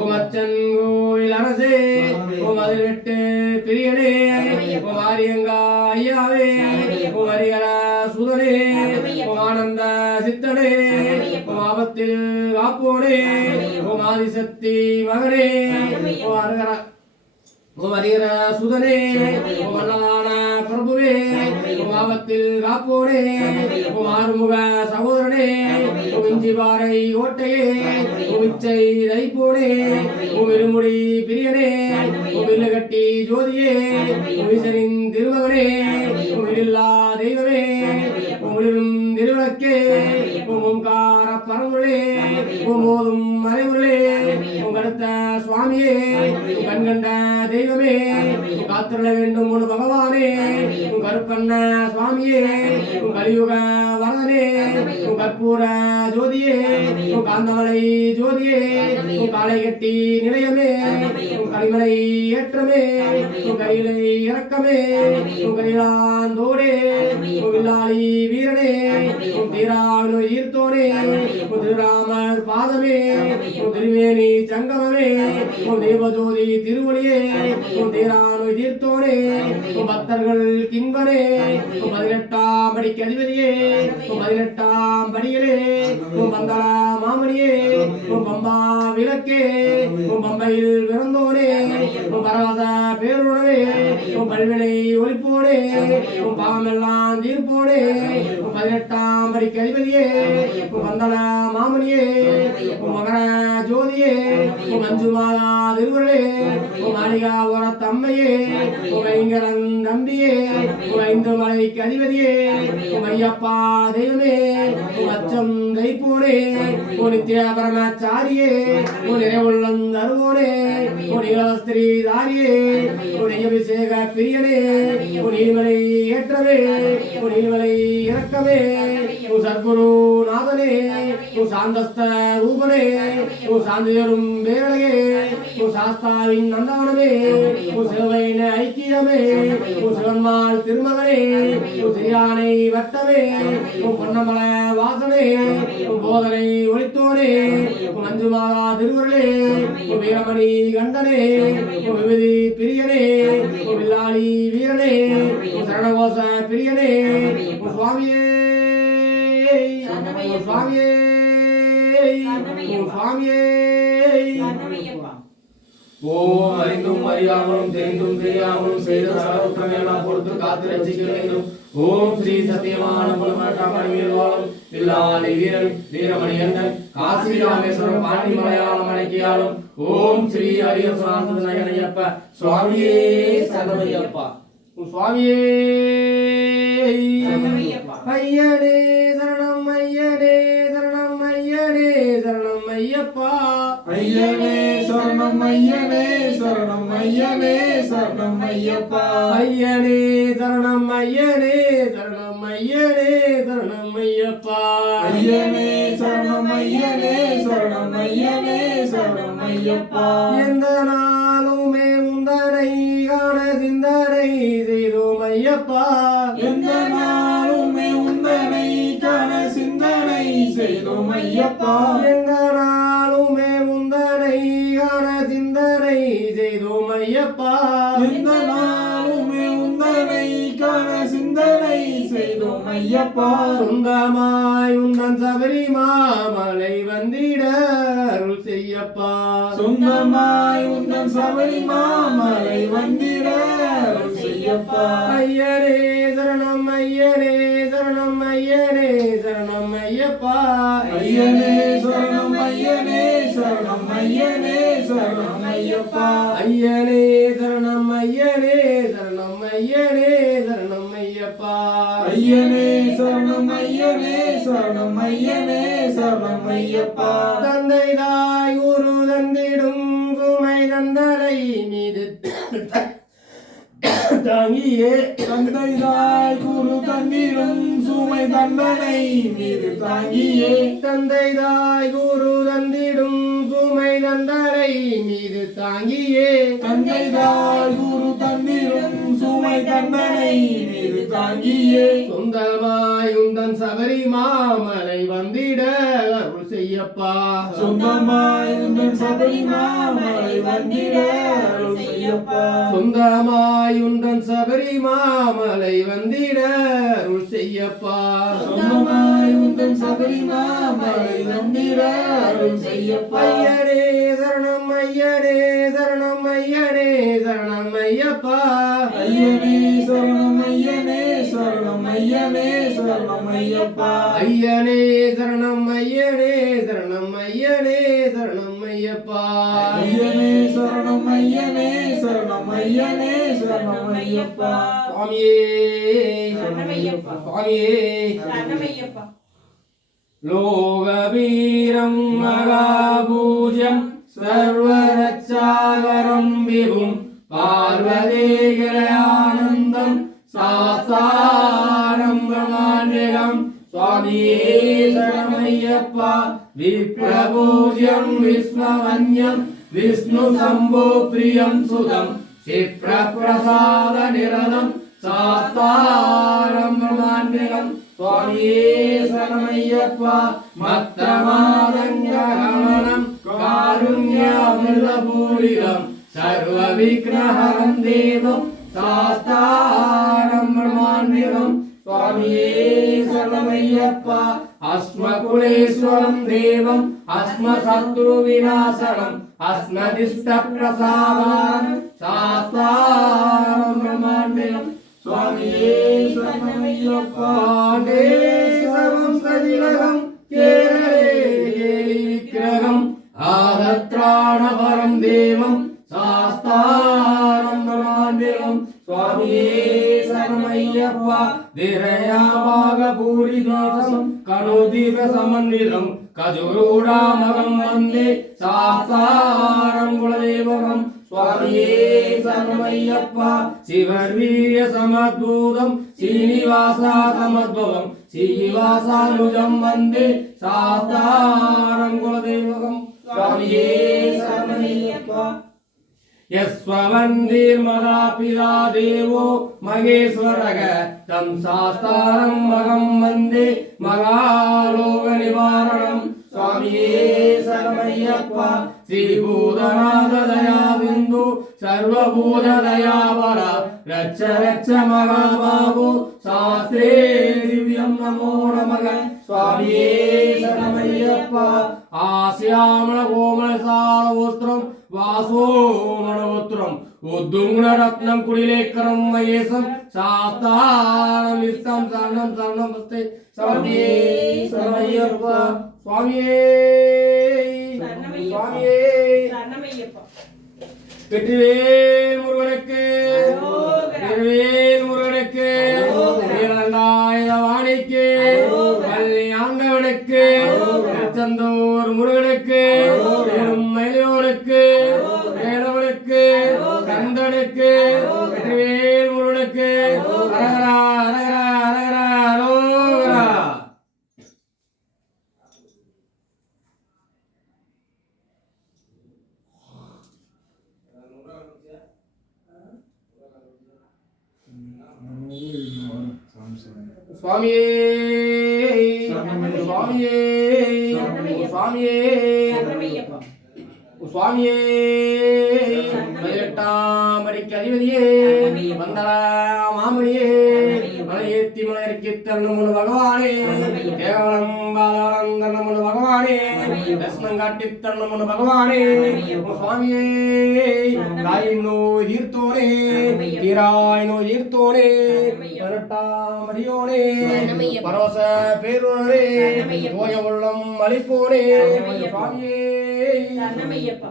ஓம் அச்சன் கோயில் அரசே ஓம் அதிரெட்டு பிரியனே ஓம் ஆரியங்கா ஐயாவே ஓம் ஹரிகர சுதனே ஓம் ஆனந்த சித்தனே ஓம் ஆபத்தில் காப்போனே ஓம் ஆதிசக்தி மகனே ஓம் ஹரிகர ஓம் ஹரிகர சுதனே ஓம் அன்னதான பிரபுவே ஓம் ஆபத்தில் காப்போனே ஓம் ஆறுமுக சகோதரனே ஓம் இஞ்சிபாறை கோட்டையே ஓம் இச்சை தைப்போனே ஓம் இருமுடி பிரியனே ஓம் இல்லகட்டி ஜோதியே ஓம் ஈசனின் திருமகனே ஓம் இல்லா தெய்வமே ஓம் ஒளிரும் திருவிளக்கே ஓம் ஓம்கார பரமுருளே ஓம் ஓதும் மறைமுருளே ஓம் கடுத்த சுவாமியே ஓம் கண்கண்ட தெய்வமே காத்துள்ள வேண்டும் உன் பகவானே உன் கருப்பண்ண சுவாமியே உன் கலியுக வரதனே உன் கற்பூர ஜோதியே உன் காந்தமலை ஜோதியே உன் காலை கட்டி நிலையமே உன் கலிமலை ஏற்றமே உன் கையிலை இறக்கமே உன் கையிலாந்தோடே உன் வில்லாளி வீரனே உன் தீரானு ஈர்த்தோனே உன் திருராமர் பாதமே உன் திருவேணி சங்கமமே உன் தேவஜோதி திருவொளியே உன் தீரானு தீர்த்தோனே உன் பக்தர்கள் கின்பனே உன் 18ஆம் படிக்கு அதிபதியே உன் 18ஆம் படியிலே உன் பந்தள மாமணியே உன் பம்பா விளக்கே உன் பம்பையில் பிறந்தோனே உன் பரவச பேருடனே உன் பல்வினை ஒளிப்போனே உன் பாவமெல்லாம் தீர்ப்போனே உன் 18ஆம் படிக்கு அதிபதியே உன் பந்தள மாமணியே உன் மகர ஜோதியே உன் மஞ்சு மாதா திருவருளே உன் மாளிகா தம்மையே உன் ஐங்கரன் தம்பியே உன் 5 மலைக்கு அதிபதியே உன் ஐயப்பா தெய்வமே உன் அச்சம் தைப்போனே உன் நித்திய பரமாச்சாரியே உன் நிறைவுள்ளம் தருவோனே உன் நீலவஸ்திரி தாரியே உன் அபிஷேக பிரியனே உன் நீர்மலை ஏற்றமே உன் நீர்மலை இறக்கமே உன் சத்குரு நாதனே உன் சாந்தஸ்த ரூபனே உன் சாந்தியரும் பேரழகே உன் சாஸ்தாவின் நந்தவனமே உன் சிவவைன ஐக்கியமே உன் சிவன்மாள் திருமகனே உன் சிறியானை வட்டமே உன் பொன்னமல வாசனே உன் போதனை ஒளித்தோனே உன் மஞ்சு மாதா திருவருளே உன் வீரமணி கண்டனே உன் விபதி பிரியனே உன் வில்லாளி வீரனே உன் சரணகோச பிரியனே உன் சுவாமியே உன் சுவாமியே உன் சுவாமியே ஓம் அறிந்தும் அறியாமலும் தெரிந்தும் தெரியாமலும் செய்த சகலகுற்றமெல்லாம் பொறுத்து காத்து ரட்சிக்க வேண்டும். ஓம் ஸ்ரீ சத்தியமான புலமற்றாமணிவாளம் வில்லாளி வீரன் வீரமணியண்ணன் காசி ராமேஸ்வரம் பாண்டி மலையாளம் அடக்கியாலும் ஓம் ஸ்ரீ ஹரியசுவாந்தனையப்ப சுவாமியே சரணமையப்பா. சுவாமியே ஐயனே சரணம் ஐயனே சரணம் ஐயனே சரணம் ஐயப்பா. ஐயனே சரணம் ஐயனே சரணம் ஐயனே சரணம் ஐயப்பா. ஐயனே சரணம் ஐயனே சரணம் ஐயனே சரணம் ஐயப்பா. ஐயனே சரணம் ஐயனே சரணம் ஐயனே சரணம் ஐயப்பா. எந்த நாளுமே உந்தனை காண சிந்தனை செய்தோம் ஐயப்பா. எந்த நாளுமே உந்தனை காண சிந்தனை செய்தோம் ஐயப்பா. எந்த நாளுமே உந்தனை காண சிந்தனை செய்தோம் ஐயப்பா. எந்த நாளுமே உந்தனை காண சிந்தனை செய்தோம் ஐயப்பா. சொந்தமாய் உந்தன் சபரிமாமலை வந்திட அருள் செய்யப்பா. சொந்தமாய் உந்தன் சபரிமாமலை வந்திட அருள் செய்யப்பா. ஐயனே சரணம் ஐயனே சரணம் ஐயனே சரணம் ஐயப்பா. ஐயனே சரணம் ஐயனே சரணம் ஐயனே சரணம் ஐயப்பா. ஐயனே சரணம் ஐயனே சரணம் ஐயனே சரணம் ஐயப்பா. ஐயனே சரணம் ஐயனே சரணம் ஐயனே சரணம் ஐயப்பா. தந்தை தாய் குரு தந்திடும் சுமை தந்தனை மீது தாங்கியே. தந்தை தாய் குரு தந்திடும் சுமை தண்டனை மீது தாங்கியே. தந்தை தாய் குரு தந்திடும் சுமை தந்தனை மீது தாங்கியே. தந்தை தாய் குரு தந்திடும் சுமை சுமை தண்டனை மீது தாங்கியே சொந்தமாய் உந்தன் சபரி மாமலை வந்திட அருள் செய்யப்பா சொந்தமாய் உந்தன் சபரி மாமலை வந்திட அருள் செய்யப்பா சொந்தமாய் உந்தன் சபரி மாமலை வந்திட அருள் செய்யப்பா சொந்தமாய் உந்தன் சபரி மாமலை வந்திட அருள் செய்யப்பா ஐயனே சரணம் ஐயனே சரணம் ஐயனே சரணம் ஐயப்பா ஐயனே சரணம் ஐயனே சரணம் ஐயனே சரணம் ஐயப்பா ஐயனே சரணம் ஐயனே சரணம் ஐயனே சரணம் ஐயப்பா ஐயனே சரணம் ஐயனே சரணம் ஐயனே சரணம் ஐயப்பா சுவாமியே சரணமையப்பா. சுவாமியே சரணமையப்பா. லோகவீரம் மகாபூஜ்யம் சர்வரட்சாகரம் விபும் பார்வதேகரயானந்தம் சாஸ்தாரம் பிரமாண்யகம் சுவாமியே சரணமையப்பா விப்ரபூஜ்யம் விஸ்வவன்யம் விஷ்ணு சம்போ பிரியம் சுதம் சிப்ரபிரசாத நிரதம் சாஸ்தாரம் பிரமாண்யகம் சுவாமியே சரணமையப்பா மத்தமாதங்ககமனம் காருண்யாமிர்தபூரிதம் சர்வவிக்னஹரம் தேவம் சாஸ்தாரம் பிரமாண்யகம் சுவாமியே சரணமையப்பா அஸ்மகுலேஸ்வரம் தேவம் அஸ்மசத்ருவிநாசனம் அஸ்மதிஷ்டப்பிரசாதாரம் சாஸ்தாரம் பிரமாண்யகம் சுவாமியே சரணமையப்பா தேசமம் சதிலகம் கேரளே கேலி விக்கிரகம் ஆதத்ராணபரம் தேவம் சாஸ்தாரம் பிரமாண்யகம் சுவாமியே சரணமையப்பா திரயாமாக பூரி தேசம் கனோதீப சமன்விதம் கஜுரூடாமகம் வந்தே சாஸ்தாரம் குலதேவகம் சுவாமியே சரணமையப்பா சிவர்வீய சமத்பூதம் சீனிவாசா சமத்பவம் சீனிவாசானுஜம் வந்தே சாஸ்தாரம் குலதேவகம் சுவாமியே சரணமையப்பா யஸ்வவந்தீர்மதாபிதா தேவோ மகேஸ்வரக தம் சாஸ்தாரம் மகம் வந்தே மகாலோக நிவாரணம் சுவாமியே சரணமையப்பா ஸ்ரீபூதநாத தயா பிந்து சர்வபூத தயாவர ரட்ச ரட்ச மகாபாபு சாஸ்திரே திவ்யம் நமோ நமக சுவாமியே சரணமையப்பா ஆஸ்யாமல கோமல சாலவோஸ்திரம் வாசோமணவோத்திரம் உத்துங்குணரத்னம் குடிலேக்கரம் மகேசம் சாஸ்தாரம் இஷ்டம் சரணம் சரணம் பஸ்தே சுவாமியே சரணமையப்பா சுவாமியே சுவாமியே சரணமையப்பா. வெற்றிவேல் முருகனுக்கு வெற்றிவேல் முருகனுக்கு வாணிக்கு கல்யாண்டவனுக்கு திருச்செந்தூர் முருகனுக்கு மயிலோனுக்கு வேலவனுக்கு கந்தனுக்கு வெற்றிவேல் முருகனுக்கு அரகரா அரகரா அரகரா அரோகரா. சுவாமியே சுவாமியே சுவாமியே சரணமையப்பா. சுவாமியே 18ஆம் படிக்கு அதிபதியே மந்தள மாமணியே மலையேத்தி மலையற்கு தருணமுன பகவானே கேவலம் பாலவரம் தருணமுன பகவானே தர்சனம் காட்டி தருணமுன பகவானே சுவாமியே தாயின் நோய் தீர்த்தோனே தீராய் நோய் தீர்த்தோனே 18ஆம் படியோனே பரவச பேருணரே தோய உள்ளம் அளிப்போனே சுவாமியே சரணமையப்பா.